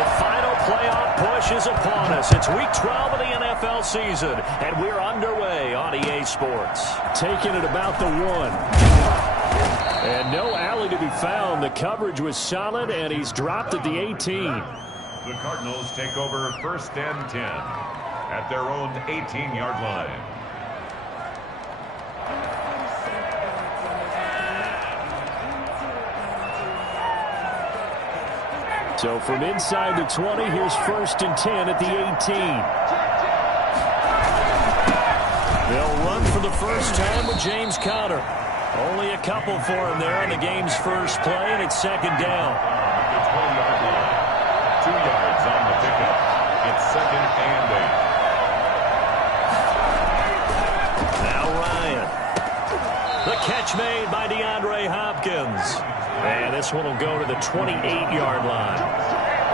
The final playoff push is upon us. It's Week 12 of the NFL season, and we're underway on EA Sports. Taking it about the 1. And no alley to be found. The coverage was solid, and he's dropped at the 18. The Cardinals take over 1st and 10 at their own 18-yard line. So from inside the 20, here's 1st and 10 at the 18. They'll run for the first time with James Conner. Only a couple for him there on the game's first play, and it's 2nd down. The 20-yard line. 2 yards on the pickup. It's 2nd and 8. Now Ryan. The catch made by DeAndre Hopkins. And this one will go to the 28-yard line.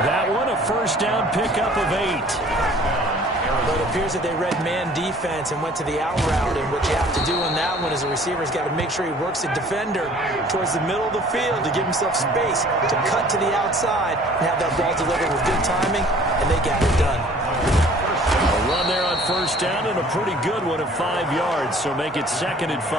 That one a first down pickup of 8. But it appears that they read man defense and went to the out route. And what you have to do on that one as a receiver's got to make sure he works the defender towards the middle of the field to give himself space to cut to the outside and have that ball delivered with good timing, and they got it done. A run there on first down and a pretty good one at 5 yards, so make it 2nd and 5.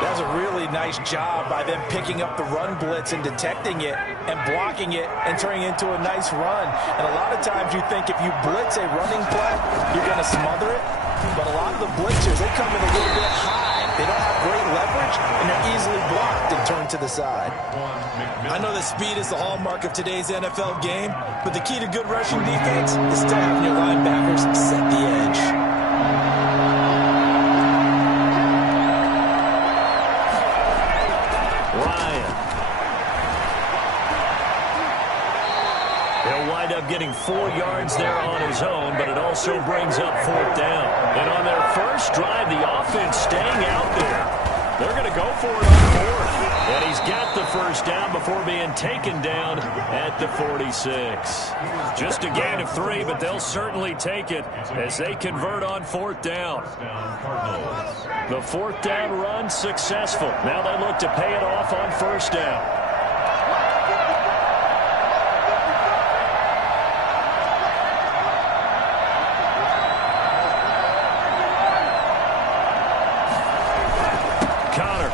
That's a really nice job by them picking up the run blitz and detecting it and blocking it and turning it into a nice run. And a lot of times you think if you blitz a running play, you're going to smother it. But a lot of the blitzers, they come in a little bit high. They don't have great leverage, and they're easily blocked and turned to the side. I know that speed is the hallmark of today's NFL game, but the key to good rushing defense is still having your linebackers set the edge. Getting 4 yards there on his own, but it also brings up 4th down. And on their first drive, the offense staying out there. They're going to go for it on 4th. And he's got the first down before being taken down at the 46. Just a gain of 3, but they'll certainly take it as they convert on 4th down. The 4th down run successful. Now they look to pay it off on 1st down. Conner.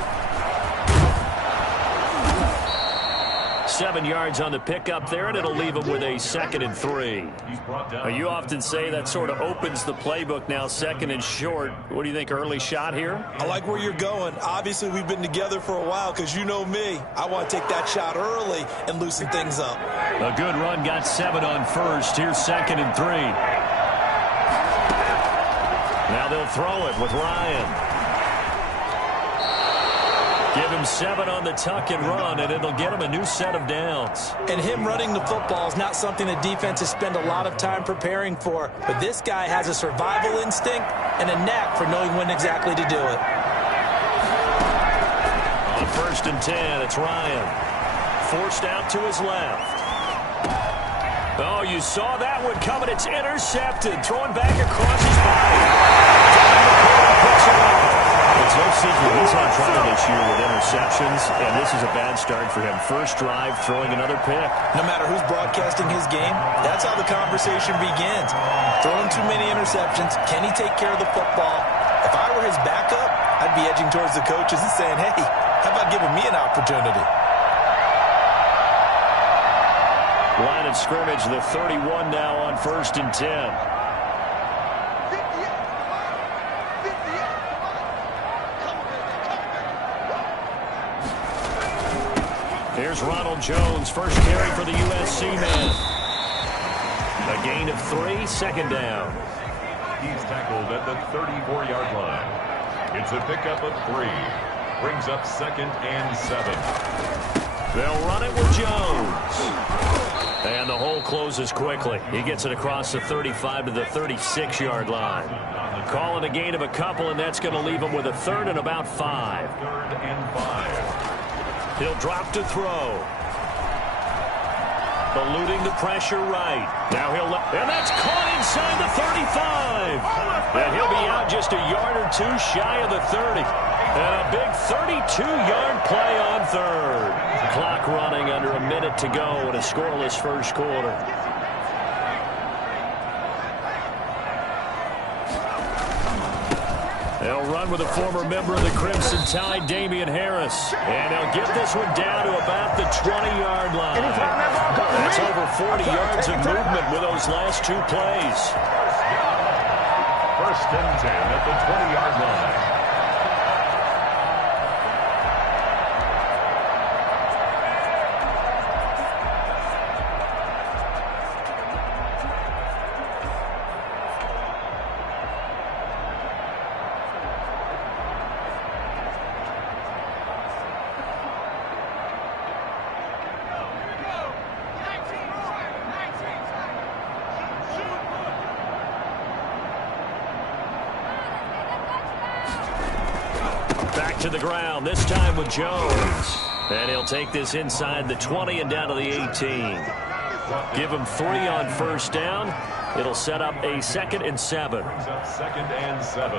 7 yards on the pickup there, and it'll leave him with a 2nd and 3. You often say that sort of opens the playbook now, 2nd and short. What do you think, early shot here? I like where you're going. Obviously, we've been together for a while because you know me. I want to take that shot early and loosen things up. A good run, got 7 on 1st. Here's 2nd and 3. Now they'll throw it with Ryan. Give him 7 on the tuck and run, and it'll get him a new set of downs. And him running the football is not something that defenses spend a lot of time preparing for. But this guy has a survival instinct and a knack for knowing when exactly to do it. On 1st and 10, it's Ryan. Forced out to his left. Oh, you saw that one coming. It's intercepted. Throwing back across his body. Picks it up. It's no secret he's had trouble this year with interceptions, and this is a bad start for him. First drive, throwing another pick. No matter who's broadcasting his game, that's how the conversation begins. Throwing too many interceptions. Can he take care of the football? If I were his backup, I'd be edging towards the coaches and saying, hey, how about giving me an opportunity? Line of scrimmage, the 31 now on 1st and 10. Here's Ronald Jones, first carry for the USC man. A gain of 3, 2nd down. He's tackled at the 34-yard line. It's a pickup of 3. Brings up 2nd and 7. They'll run it with Jones. And the hole closes quickly. He gets it across the 35 to the 36-yard line. Calling a gain of a couple, and that's going to leave him with a 3rd and about 5. 3rd and 5. He'll drop to throw. Eluding the pressure right. Now and that's caught inside the 35. And he'll be out just a yard or 2 shy of the 30. And a big 32-yard play on third. Clock running under a minute to go in a scoreless first quarter. They'll run with a former member of the Crimson Tide, Damian Harris. And they'll get this one down to about the 20-yard line. That's over 40 yards of movement with those last two plays. First and 10 at the 20-yard line. To the ground, this time with Jones. And he'll take this inside the 20 and down to the 18. Give him 3 on first down. It'll set up a 2nd and 7. Second and 7.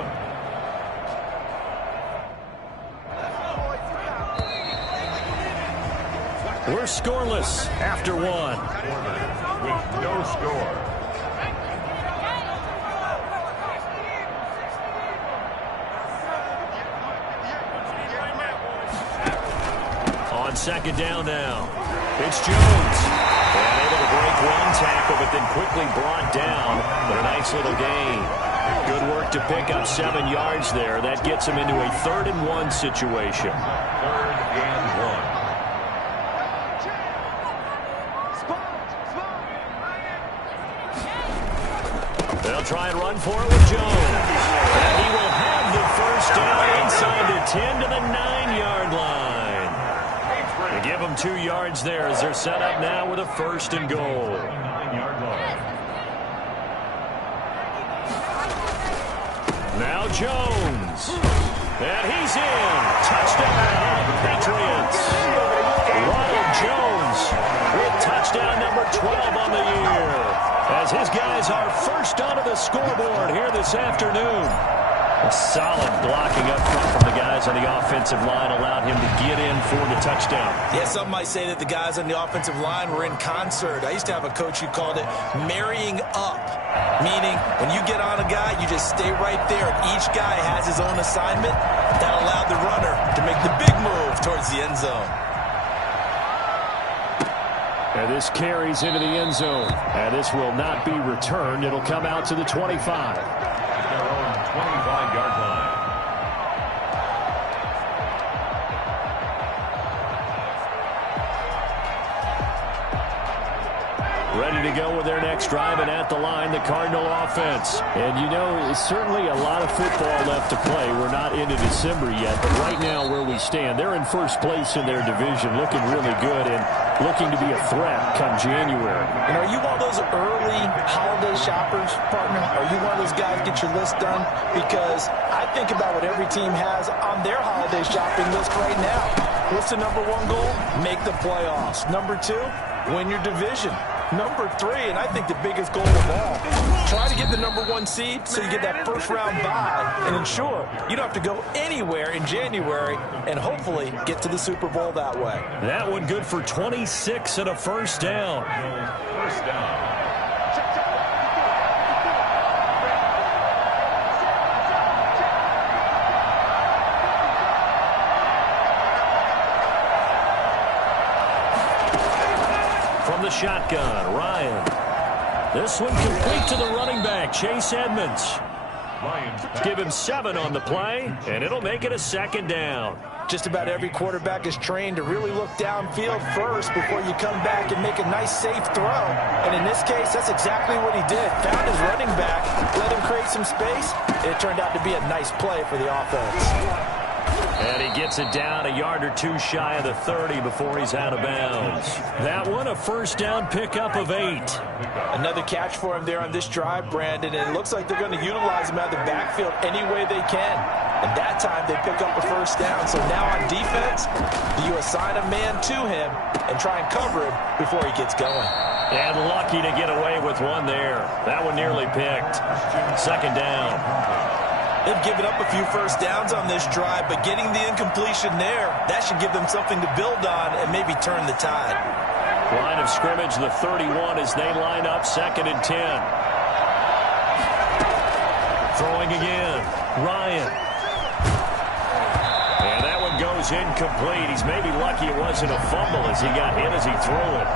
We're scoreless after 1. With no score. Second down now. It's Jones. And able to break one tackle, but then quickly brought down. But a nice little gain. Good work to pick up 7 yards there. That gets him into a 3rd and 1 situation. 3rd and 1. They'll try and run for it with Jones. And he will have the first down inside the 10 to the 9-yard line. They give them 2 yards there as they're set up now with a 1st and goal. Now Jones. And he's in. Touchdown, Patriots. Ronald Jones with touchdown number 12 on the year. As his guys are first onto the scoreboard here this afternoon. A solid blocking up front from the guys on the offensive line allowed him to get in for the touchdown. Yeah, some might say that the guys on the offensive line were in concert. I used to have a coach who called it marrying up, meaning when you get on a guy, you just stay right there. And each guy has his own assignment. That allowed the runner to make the big move towards the end zone. And this carries into the end zone. And this will not be returned. It'll come out to the 25. 25-yard line. Ready to go with their next drive, and at the line, the Cardinal offense. And you know, it's certainly a lot of football left to play. We're not into December yet, but right now where we stand, they're in first place in their division, looking really good and looking to be a threat come January. You know, are you one of those early holiday shoppers, partner? Are you one of those guys get your list done? Because I think about what every team has on their holiday shopping list right now. What's the number 1 goal? Make the playoffs. Number 2, win your division. Number 3, and I think the biggest goal of all, try to get the number 1 seed so you get that first-round bye and ensure you don't have to go anywhere in January and hopefully get to the Super Bowl that way. That one good for 26 and a first down. First down. The shotgun, Ryan. This one complete to the running back, Chase Edmonds. Give him 7 on the play, and it'll make it a 2nd down. Just about every quarterback is trained to really look downfield first before you come back and make a nice, safe throw. And in this case, that's exactly what he did. Found his running back, let him create some space, and it turned out to be a nice play for the offense. And he gets it down a yard or 2 shy of the 30 before he's out of bounds. That one, a first down pickup of 8. Another catch for him there on this drive, Brandon, and it looks like they're going to utilize him out of the backfield any way they can. And that time they pick up a first down. So now on defense, you assign a man to him and try and cover him before he gets going. And lucky to get away with one there. That one nearly picked. 2nd down. They've given up a few first downs on this drive, but getting the incompletion there, that should give them something to build on and maybe turn the tide. Line of scrimmage, the 31, as they line up 2nd and 10. Throwing again, Ryan. And that one goes incomplete. He's maybe lucky it wasn't a fumble as he got hit as he threw it.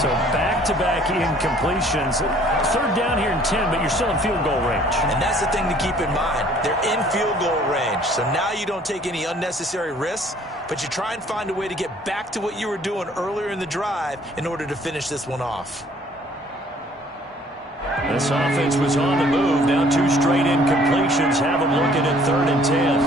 So back-to-back incompletions. 3rd down here in 10, but you're still in field goal range. And that's the thing to keep in mind. They're in field goal range. So now you don't take any unnecessary risks, but you try and find a way to get back to what you were doing earlier in the drive in order to finish this one off. This offense was on the move. Now 2 straight incompletions have them looking at 3rd and 10.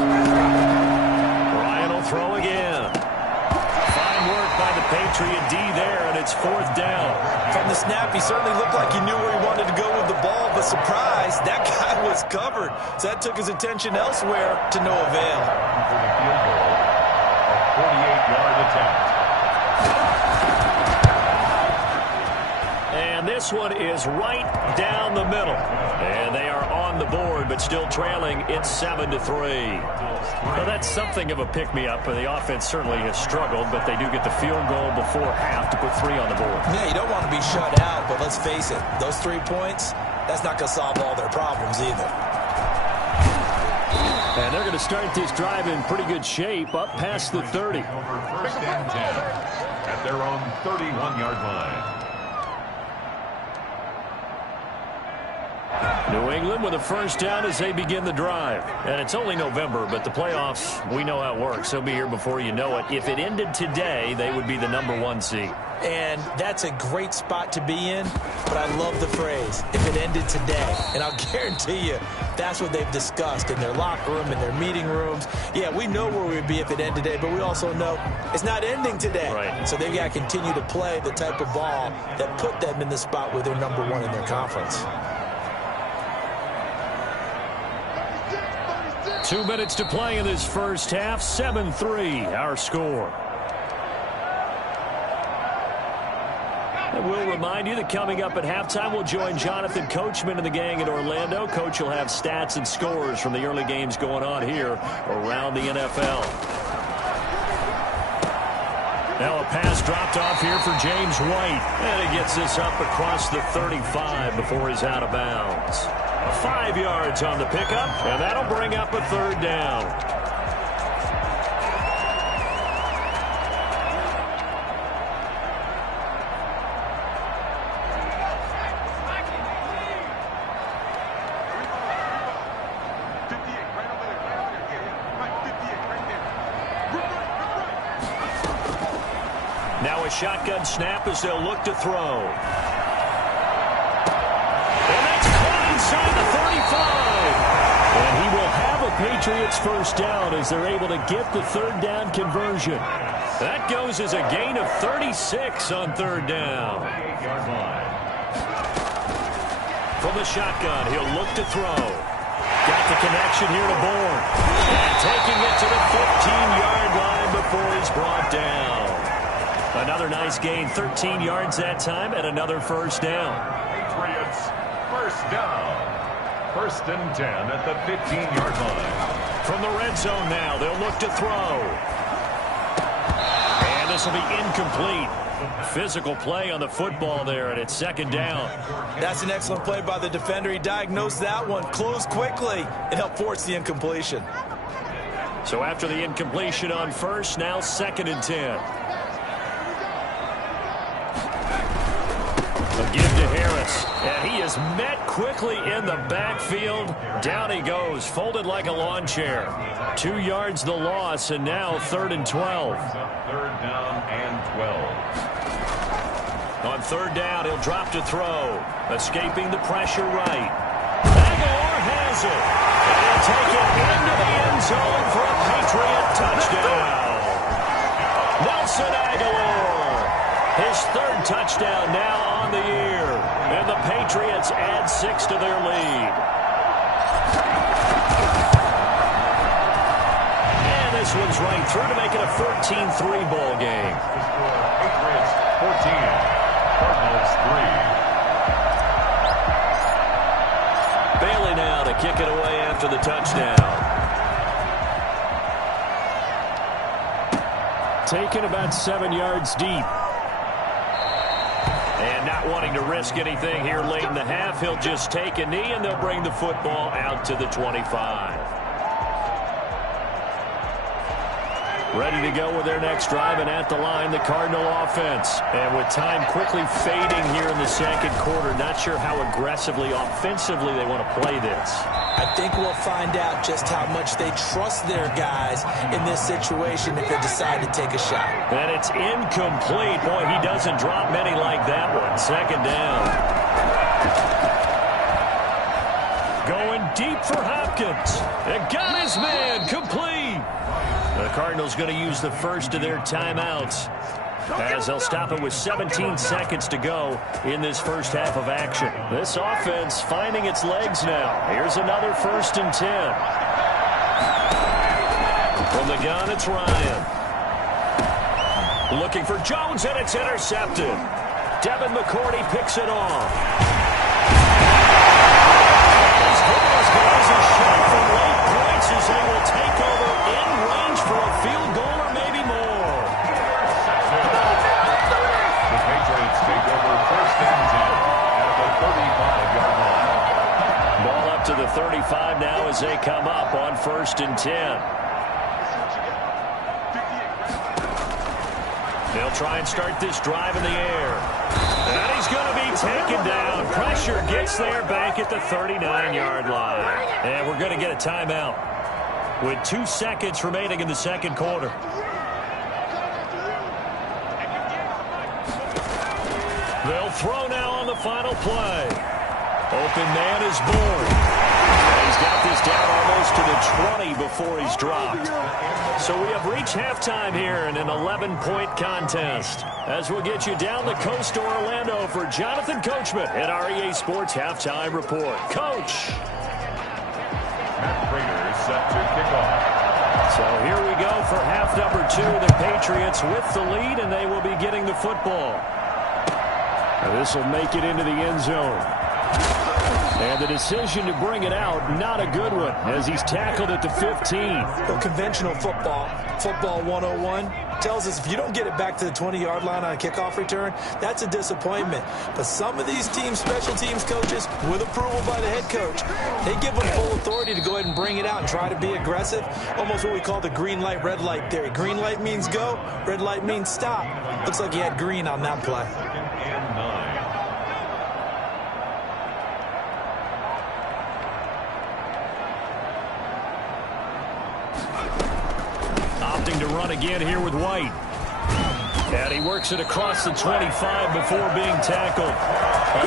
Ryan will throw again. Fine work by the Patriot D there, and it's 4th down. From the snap, he certainly looked like he knew where he wanted to go with the ball, but surprise, that guy was covered. So that took his attention elsewhere to no avail. For the field goal, a 48-yard attempt. And this one is right down the middle. And they are on the board, but still trailing. It's 7-3. Well, that's something of a pick-me-up. The offense certainly has struggled, but they do get the field goal before half to put 3 on the board. Yeah, you don't want to be shut out, but let's face it, those 3 points, that's not going to solve all their problems either. And they're going to start this drive in pretty good shape, up past the 30. Over 1st and 10 at their own 31-yard line. New England with a 1st down as they begin the drive. And it's only November, but the playoffs, we know how it works. They'll be here before you know it. If it ended today, they would be the #1 seed. And that's a great spot to be in, but I love the phrase, if it ended today. And I'll guarantee you, that's what they've discussed in their locker room, in their meeting rooms. Yeah, we know where we'd be if it ended today, but we also know it's not ending today. Right. So they've got to continue to play the type of ball that put them in the spot where they're #1 in their conference. 2 minutes to play in this first half. 7-3, our score. And we'll remind you that coming up at halftime, we'll join Jonathan Coachman and the gang in Orlando. Coach will have stats and scores from the early games going on here around the NFL. Now a pass dropped off here for James White. And he gets this up across the 35 before he's out of bounds. 5 yards on the pickup, and that'll bring up a 3rd down. Now a shotgun snap as they'll look to throw. Inside the 35. And he will have a Patriots 1st down as they're able to get the 3rd down conversion. That goes as a gain of 36 on 3rd down. From the shotgun, he'll look to throw. Got the connection here to Bourne. And taking it to the 15-yard line before he's brought down. Another nice gain, 13 yards that time, and another 1st down. Patriots 1st down. 1st and 10 at the 15-yard line. From the red zone now, they'll look to throw. And this will be incomplete. Physical play on the football there, and it's 2nd down. That's an excellent play by the defender. He diagnosed that one, closed quickly, and helped force the incompletion. So after the incompletion on 1st, now 2nd and 10. A give to Harris, and he is met quickly in the backfield. Down he goes, folded like a lawn chair. 2 yards the loss, and now 3rd and 12. 3rd down and 12. On 3rd down, he'll drop to throw. Escaping the pressure right. Aguilar has it. And he'll take it into the end zone for a Patriot touchdown. Nelson Aguilar. His 3rd touchdown now on the year. And the Patriots add 6 to their lead. And this one's right through to make it a 14-3 ball game. The score, Patriots 14, Cardinals 3. Bailey now to kick it away after the touchdown. Taken about 7 yards deep. And not wanting to risk anything here late in the half, he'll just take a knee, and they'll bring the football out to the 25. Ready to go with their next drive, and at the line, the Cardinal offense. And with time quickly fading here in the second quarter, not sure how aggressively, offensively they want to play this. I think we'll find out just how much they trust their guys in this situation if they decide to take a shot. And it's incomplete. Boy, he doesn't drop many like that one. Second down. Going deep for Hopkins. And got his man complete. The Cardinals going to use the first of their timeouts as they'll stop it with 17 seconds to go in this first half of action. This offense finding its legs now. Here's another 1st and 10. From the gun, it's Ryan. Looking for Jones, and it's intercepted. Devin McCourty picks it off. He's giving his guys a shot for late points as they will take over in range for a field goal or maybe more. The Patriots take over 1st and 10 at the 35-yard line. Ball up to the 35 now as they come up on 1st and 10. They'll try and start this drive in the air. And he's going to be taken down. Pressure gets there back at the 39-yard line. And we're going to get a timeout with 2 seconds remaining in the second quarter. They'll throw now on the final play. Open man is born. He's got this down almost to the 20 before he's dropped. So we have reached halftime here in an 11-point contest. As we'll get you down the coast to Orlando for Jonathan Coachman at our EA Sports Halftime Report. Coach. Matt Prater is set to kick off. So here we go for half number 2. The Patriots with the lead, and they will be getting the football. And this will make it into the end zone. And the decision to bring it out, not a good one, as he's tackled at the 15. Well, conventional football 101, tells us if you don't get it back to the 20-yard line on a kickoff return, that's a disappointment. But some of these teams, special teams coaches, with approval by the head coach, they give them full authority to go ahead and bring it out and try to be aggressive. Almost what we call the green light, red light theory. Green light means go, red light means stop. Looks like he had green on that play. 2nd and 9. Opting to run again here with White. And he works it across the 25 before being tackled.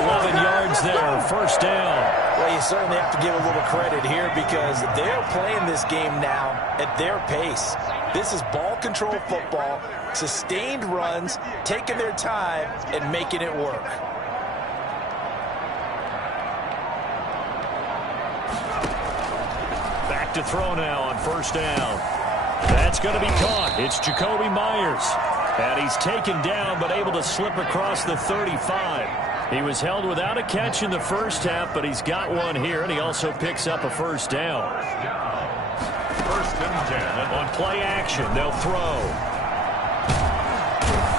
11 yards there, 1st down. Well, you certainly have to give a little credit here because they're playing this game now at their pace. This is ball control football, sustained runs, taking their time and making it work. Back to throw now on 1st down. That's going to be caught. It's Jakobi Meyers. And he's taken down but able to slip across the 35. He was held without a catch in the first half, but he's got one here, and he also picks up a 1st down. 1st and 10. On play action, they'll throw.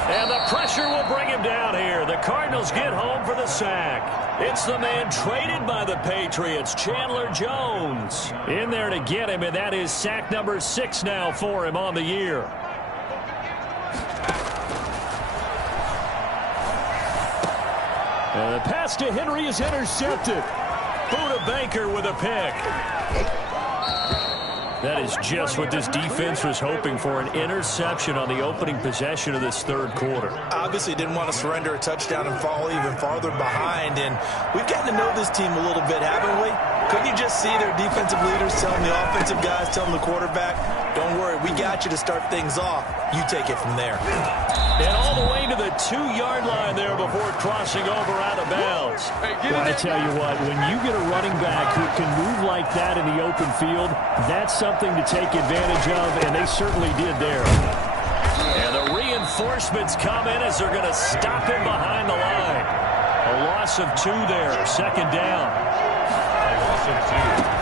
And the pressure will bring him down here. The Cardinals get home for the sack. It's the man traded by the Patriots, Chandler Jones. In there to get him, and that is sack number 6 now for him on the year. And the pass to Henry is intercepted. Buda Baker with a pick. That is just what this defense was hoping for, an interception on the opening possession of this third quarter. Obviously didn't want to surrender a touchdown and fall even farther behind, and we've gotten to know this team a little bit, haven't we? Couldn't you just see their defensive leaders telling the offensive guys, telling the quarterback, don't worry, we got you to start things off. You take it from there. And all the way to the 2-yard line there before crossing over out of bounds. Well, I tell you what, when you get a running back who can move like that in the open field, that's something to take advantage of, and they certainly did there. And the reinforcements come in as they're going to stop him behind the line. A loss of 2 there, 2nd down. A loss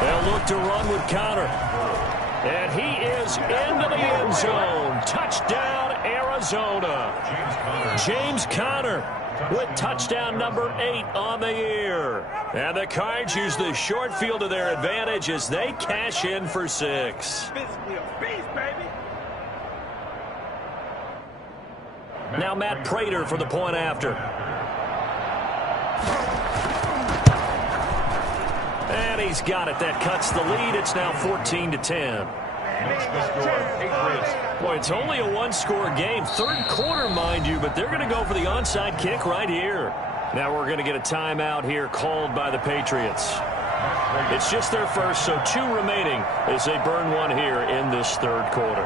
They'll look to run with Conner. And he is into the end zone. Touchdown, Arizona. James Conner with touchdown number 8 on the year. And the Cards use the short field to their advantage as they cash in for 6. Now Matt Prater for the point after. And he's got it. That cuts the lead. It's now 14-10. Makes the score, Patriots. Boy, it's only a one-score game. Third quarter, mind you, but they're going to go for the onside kick right here. Now we're going to get a timeout here called by the Patriots. It's just their first, so 2 remaining as they burn one here in this third quarter.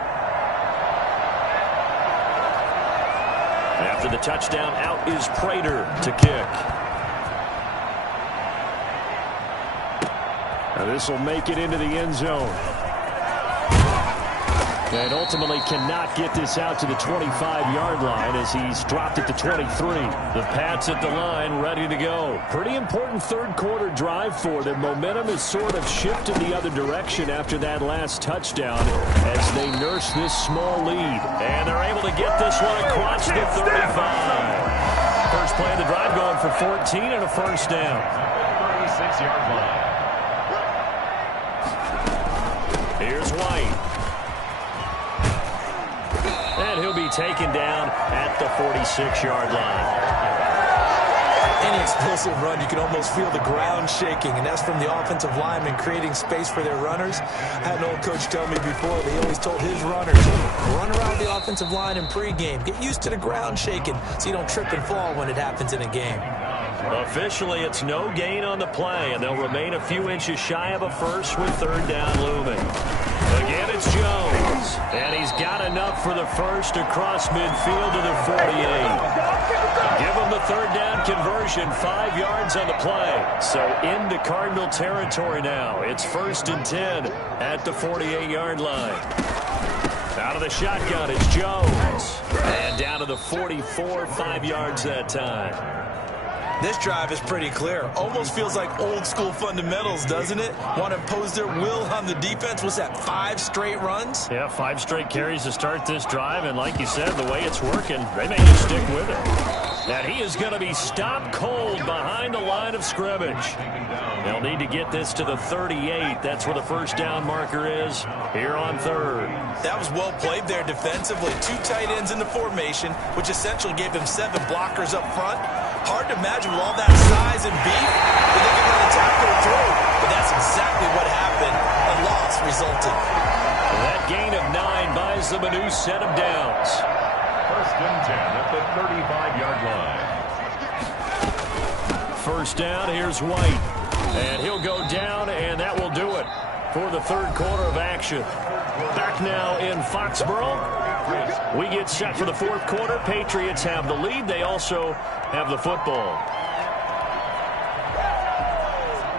After the touchdown, out is Prater to kick. Now this will make it into the end zone. And ultimately cannot get this out to the 25-yard line as he's dropped it to 23. The Pats at the line ready to go. Pretty important third quarter drive for them. Momentum has sort of shifted the other direction after that last touchdown as they nurse this small lead. And they're able to get this one across the 35. First play of the drive going for 14 and a first down. 36-yard line. Here's White. And he'll be taken down at the 46-yard line. Any explosive run, you can almost feel the ground shaking, and that's from the offensive linemen creating space for their runners. I had an old coach tell me before, he always told his runners, run around the offensive line in pregame. Get used to the ground shaking so you don't trip and fall when it happens in a game. Officially, it's no gain on the play, and they'll remain a few inches shy of a first with third down looming. Again, it's Jones, and he's got enough for the first across midfield to the 48. Give him the third down conversion, 5 yards on the play. So into Cardinal territory now. It's 1st and 10 at the 48-yard line. Out of the shotgun, it's Jones. And down to the 44, 5 yards that time. This drive is pretty clear. Almost feels like old school fundamentals, doesn't it? Want to impose their will on the defense. What's that, 5 straight runs? Yeah, 5 straight carries to start this drive. And like you said, the way it's working, they may just stick with it. And he is going to be stopped cold behind the line of scrimmage. They'll need to get this to the 38. That's where the first down marker is here on third. That was well played there defensively. 2 tight ends in the formation, which essentially gave them 7 blockers up front. Hard to imagine with all that size and beef that they can run a tackle through. But that's exactly what happened. A loss resulted. That gain of 9 buys them a new set of downs. 1st and 10 at the 35-yard line. First down, here's White. And he'll go down, and that will do it for the third quarter of action. Back now in Foxborough. We get set for the fourth quarter. Patriots have the lead. They also have the football.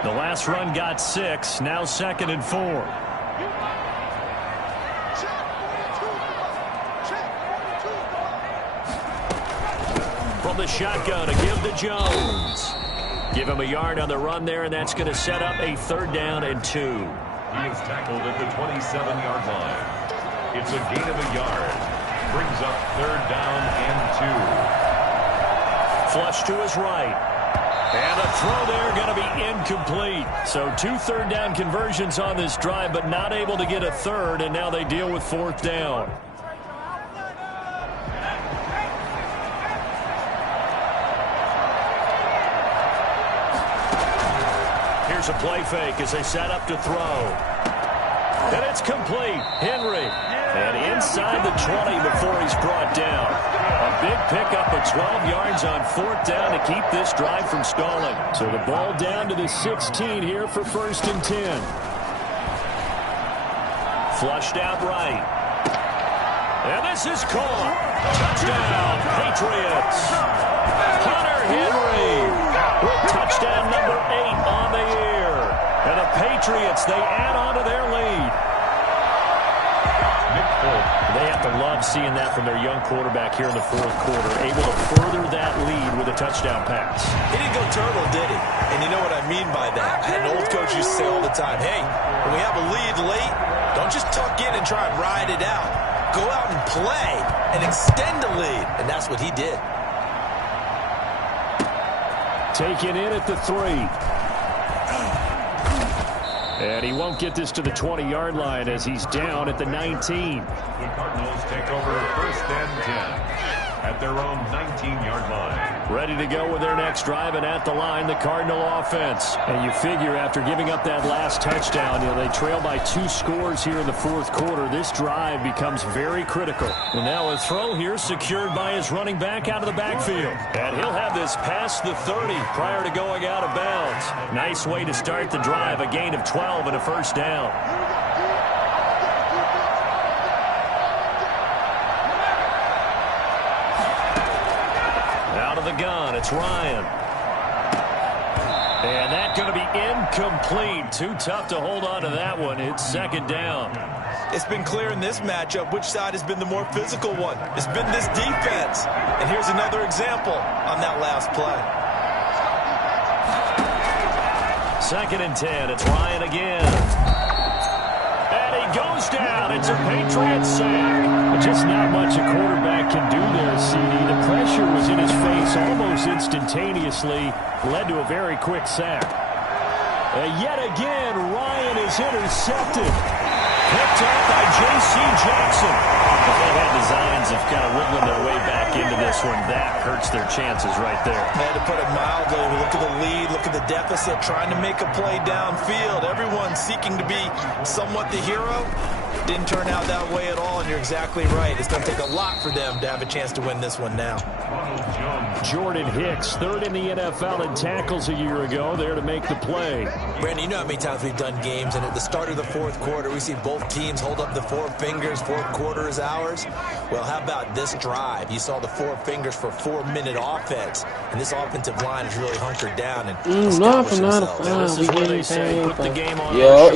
The last run got 6. Now 2nd and 4. From the shotgun, a give to Jones. Give him a yard on the run there, and that's going to set up a 3rd down and 2. He is tackled at the 27-yard line. It's a gain of a yard. Brings up 3rd down and 2. Flush to his right. And a throw there going to be incomplete. So 2 third down conversions on this drive, but not able to get a third, and now they deal with 4th down. Here's a play fake as they set up to throw. And it's complete. Henry. And inside the 20 before he's brought down. A big pickup of 12 yards on 4th down to keep this drive from stalling. So the ball down to the 16 here for 1st and 10. Flushed out right. And this is caught. Touchdown, Patriots. Hunter Henry with touchdown number 8 on the year. And the Patriots, they add on to their lead. They have have to love seeing that from their young quarterback here in the fourth quarter, able to further that lead with a touchdown pass. He didn't go turtle, did he? And you know what I mean by that. I had an old coach used to say all the time, hey, when we have a lead late, don't just tuck in and try and ride it out. Go out and play and extend the lead. And that's what he did. Taken in at the 3. And he won't get this to the 20-yard line as he's down at the 19. The Cardinals take over 1st and 10 at their own 19-yard line. Ready to go with their next drive, and at the line, the Cardinal offense. And you figure after giving up that last touchdown, they trail by 2 scores here in the fourth quarter. This drive becomes very critical. And now a throw here secured by his running back out of the backfield. And he'll have this past the 30 prior to going out of bounds. Nice way to start the drive, a gain of 12 and a first down. Out of the gun, it's Ryan. And that's going to be incomplete. Too tough to hold on to that one. It's 2nd down. It's been clear in this matchup which side has been the more physical one. It's been this defense. And here's another example on that last play. 2nd and 10. It's Ryan again. And he goes down. It's a Patriot sack. Just not much a quarterback can do there, CD. The pressure was in his face almost instantaneously. Led to a very quick sack. Yet again, Ryan is intercepted. Picked up by J.C. Jackson. If they had designs of kind of wiggling their way back into this one, that hurts their chances right there. Man, to put it mildly, look at the lead, look at the deficit, trying to make a play downfield. Everyone seeking to be somewhat the hero. Didn't turn out that way at all, and you're exactly right. It's going to take a lot for them to have a chance to win this one now. Jordan Hicks, 3rd in the NFL in tackles a year ago, there to make the play. Brandon, you know how many times we've done games, and at the start of the fourth quarter, we see both teams hold up the 4 fingers, fourth quarter is ours. Well, how about this drive? You saw the 4 fingers for 4-minute offense, and this offensive line is really hunkered down and established themselves. This is where they say put the game on. Yeah.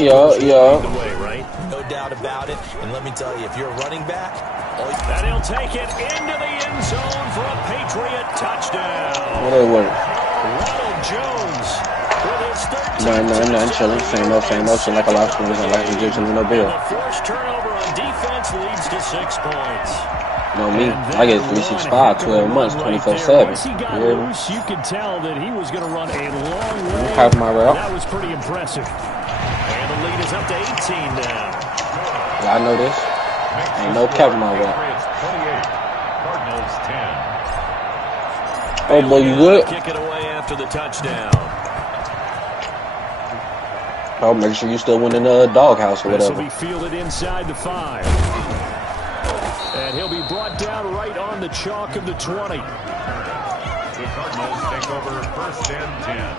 Right? No doubt about it, and let me tell you, if you're a running back, and he'll take it into the end zone for a Patriot touchdown. What? Ronald Jones with his 9 chilling. Same old shit like a lot of schools and like Egyptians no bill. The forced turnover on defense leads to 6 points. No, me. I get 365, 12 months, 24/7. Once he got loose, you could tell that he was going to run a long way. That was pretty impressive. And the lead is up to 18 now. Yeah, I know this. Ain't no cap in my way. Oh, boy, you good? Kick it away after the touchdown. Oh, make sure you still win in the doghouse or This whatever. will be fielded inside the 5. And he'll be brought down right on the chalk of the 20. The Cardinals take over 1st and 10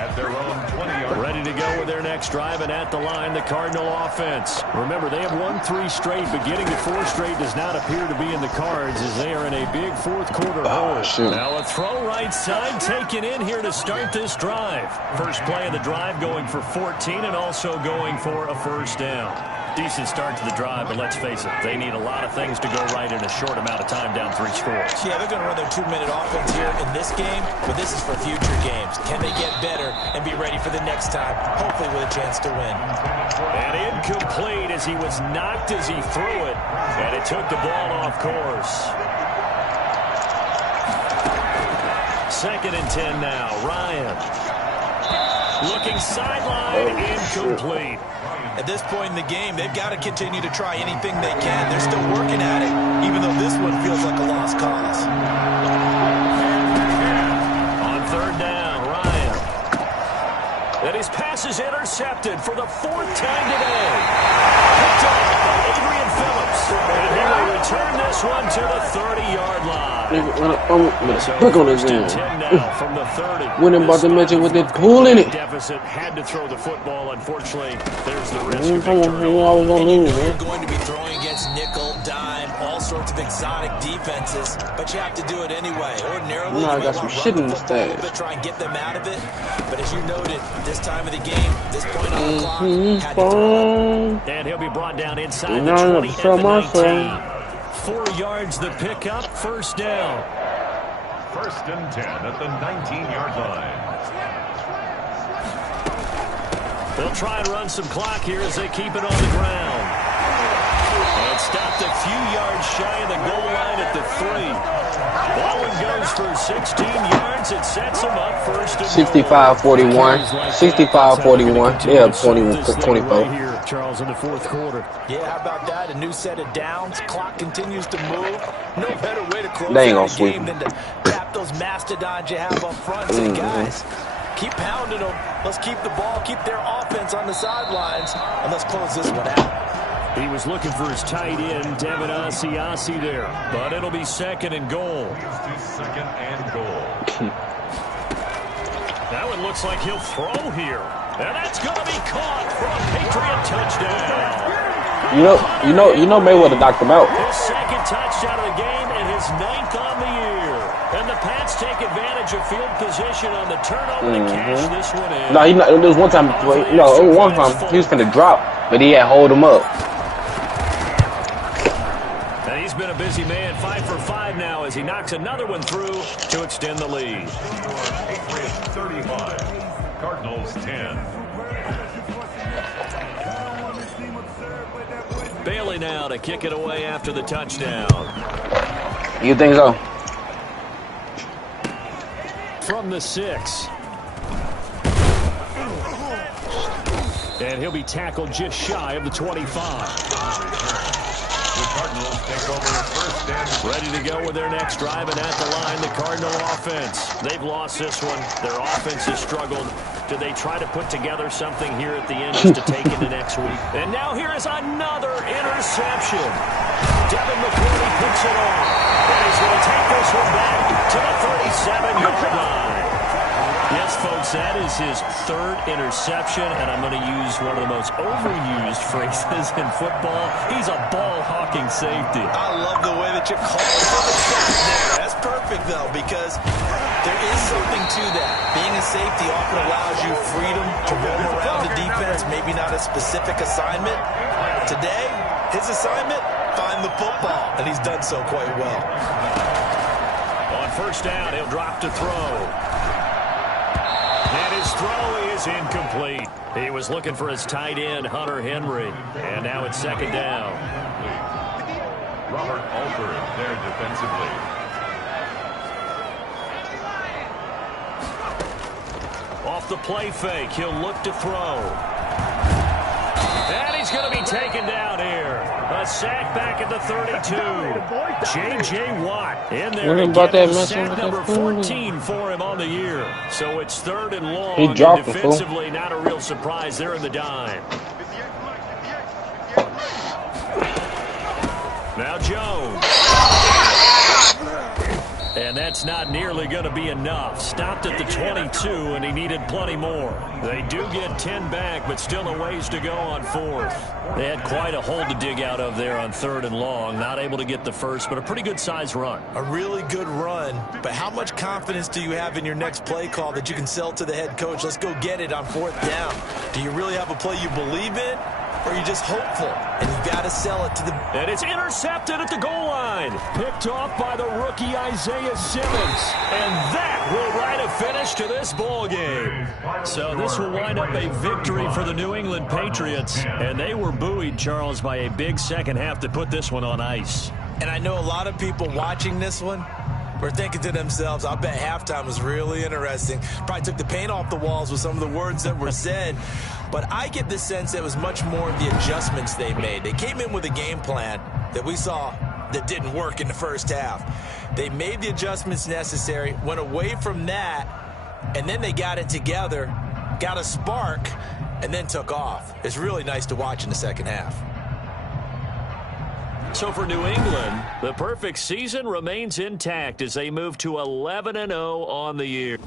at their own 20-yard line. Ready to go with their next drive, and at the line, the Cardinal offense. Remember, they have won 3 straight, but getting to 4 straight does not appear to be in the cards as they are in a big fourth quarter hole. Shoot. Now a throw right side taken in here to start this drive. First play of the drive going for 14 and also going for a first down. Decent start to the drive, but let's face it, they need a lot of things to go right in a short amount of time down 3 scores. Yeah, they're going to run their 2-minute offense here in this game, but this is for future games. Can they get better and be ready for the next time, hopefully with a chance to win? And incomplete as he was knocked as he threw it, and it took the ball off course. 2nd and 10 now. Ryan looking sideline, incomplete. At this point in the game, they've got to continue to try anything they can. They're still working at it, even though this one feels like a lost cause. On 3rd down, Ryan. And his pass is intercepted for the 4th time today. Picked up by Adrian Phillips. And he will return this one to the 30-yard line. Pick on his end. 10 now from the 30. Winning about to mention with that pool in it. Deficit had to throw the football. Unfortunately, there's the risk of Come on, victory. I was gonna lose, You're man. going to be throwing against nickel, dime, all sorts of exotic defenses, but you have to do it anyway. Ordinarily, No, I you got might some want to shit run in the the football a little stash. bit, try and get them out of it. But as you noted, this time of the game, this point on the clock, had to throw it. And he'll be brought down inside the No, 20 so at the much, 19. 4 yards the pickup, first down. 1st and 10 at the 19-yard line. They'll try and run some clock here as they keep it on the ground. And it's stopped a few yards shy of the goal line at the 3. Baldwin goes for 16 yards. It sets him up first and 65-41. 65-41. They have 24. Here, Charles, in the 4th quarter. Yeah, how about that? A new set of downs. Clock continues to move. No better way to close They ain't out gonna a sweep game them. than to tap those mastodons you have up front. Say, guys, keep pounding them. Let's keep the ball, keep their offense on the sidelines, and let's close this one out. He was looking for his tight end, Devin Asiasi there. But it'll be 2nd and goal. Here's to 2nd and goal. That one looks like he'll throw here. And that's going to be caught for a Patriot touchdown. You know Mayweather knocked him out. His 2nd touchdown of the game and his 9th on the year. And the Pats take advantage of field position on the turnover to cash this one in. No, there was one time he was finna drop, but he had to hold him up. And he's been a busy man, 5 for 5 now as he knocks another one through to extend the lead. Patriots 35, Cardinals 10. Bailey now to kick it away after the touchdown. You think so? From the 6. And he'll be tackled just shy of the 25. The Cardinals take over 1st and Ready to go with their next drive, and at the line, the Cardinal offense. They've lost this one. Their offense has struggled. Do they try to put together something here at the end just to take into next week? And now here is another interception. Devin McCourty picks it off. And he's going to take this one back to the 37-yard line. Yes, folks, that is his 3rd interception, and I'm going to use one of the most overused phrases in football. He's a ball-hawking safety. I love the way that you call it for the shot there. That's perfect, though, because there is something to that. Being a safety often allows you freedom to roam around the defense, maybe not a specific assignment. Today, his assignment, find the football, and he's done so quite well. On 1st down, he'll drop to throw. And his throw is incomplete. He was looking for his tight end, Hunter Henry. And now it's 2nd down. Robert Alford there defensively. Off the play fake, he'll look to throw. And he's going to be taken down here. A sack back at the 32. J.J. Watt in there again. Sack number 14 for him on the year. So it's 3rd and long. He dropped and defensively, not a real surprise there in the dime. Now Jones. And that's not nearly going to be enough. Stopped at the 22, and he needed plenty more. They do get 10 back, but still a ways to go on 4th. They had quite a hole to dig out of there on 3rd and long. Not able to get the first, but a pretty good-sized run. A really good run, but how much confidence do you have in your next play call that you can sell to the head coach? Let's go get it on 4th down. Do you really have a play you believe in? Or are you just hopeful? And you got to sell it to the... And it's intercepted at the goal line. Picked off by the rookie Isaiah Simmons. And that will write a finish to this ball game. So this will wind up a victory for the New England Patriots. And they were buoyed, Charles, by a big second half to put this one on ice. And I know a lot of people watching this one were thinking to themselves, I bet halftime was really interesting. Probably took the paint off the walls with some of the words that were said. But I get the sense that it was much more of the adjustments they made. They came in with a game plan that we saw that didn't work in the first half. They made the adjustments necessary, went away from that, and then they got it together, got a spark, and then took off. It's really nice to watch in the second half. So for New England, the perfect season remains intact as they move to 11-0 on the year.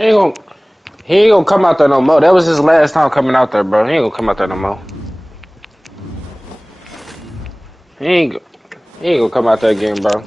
He ain't gonna come out there no more. That was his last time coming out there, bro. He ain't gonna come out there no more. He ain't gonna come out there again, bro.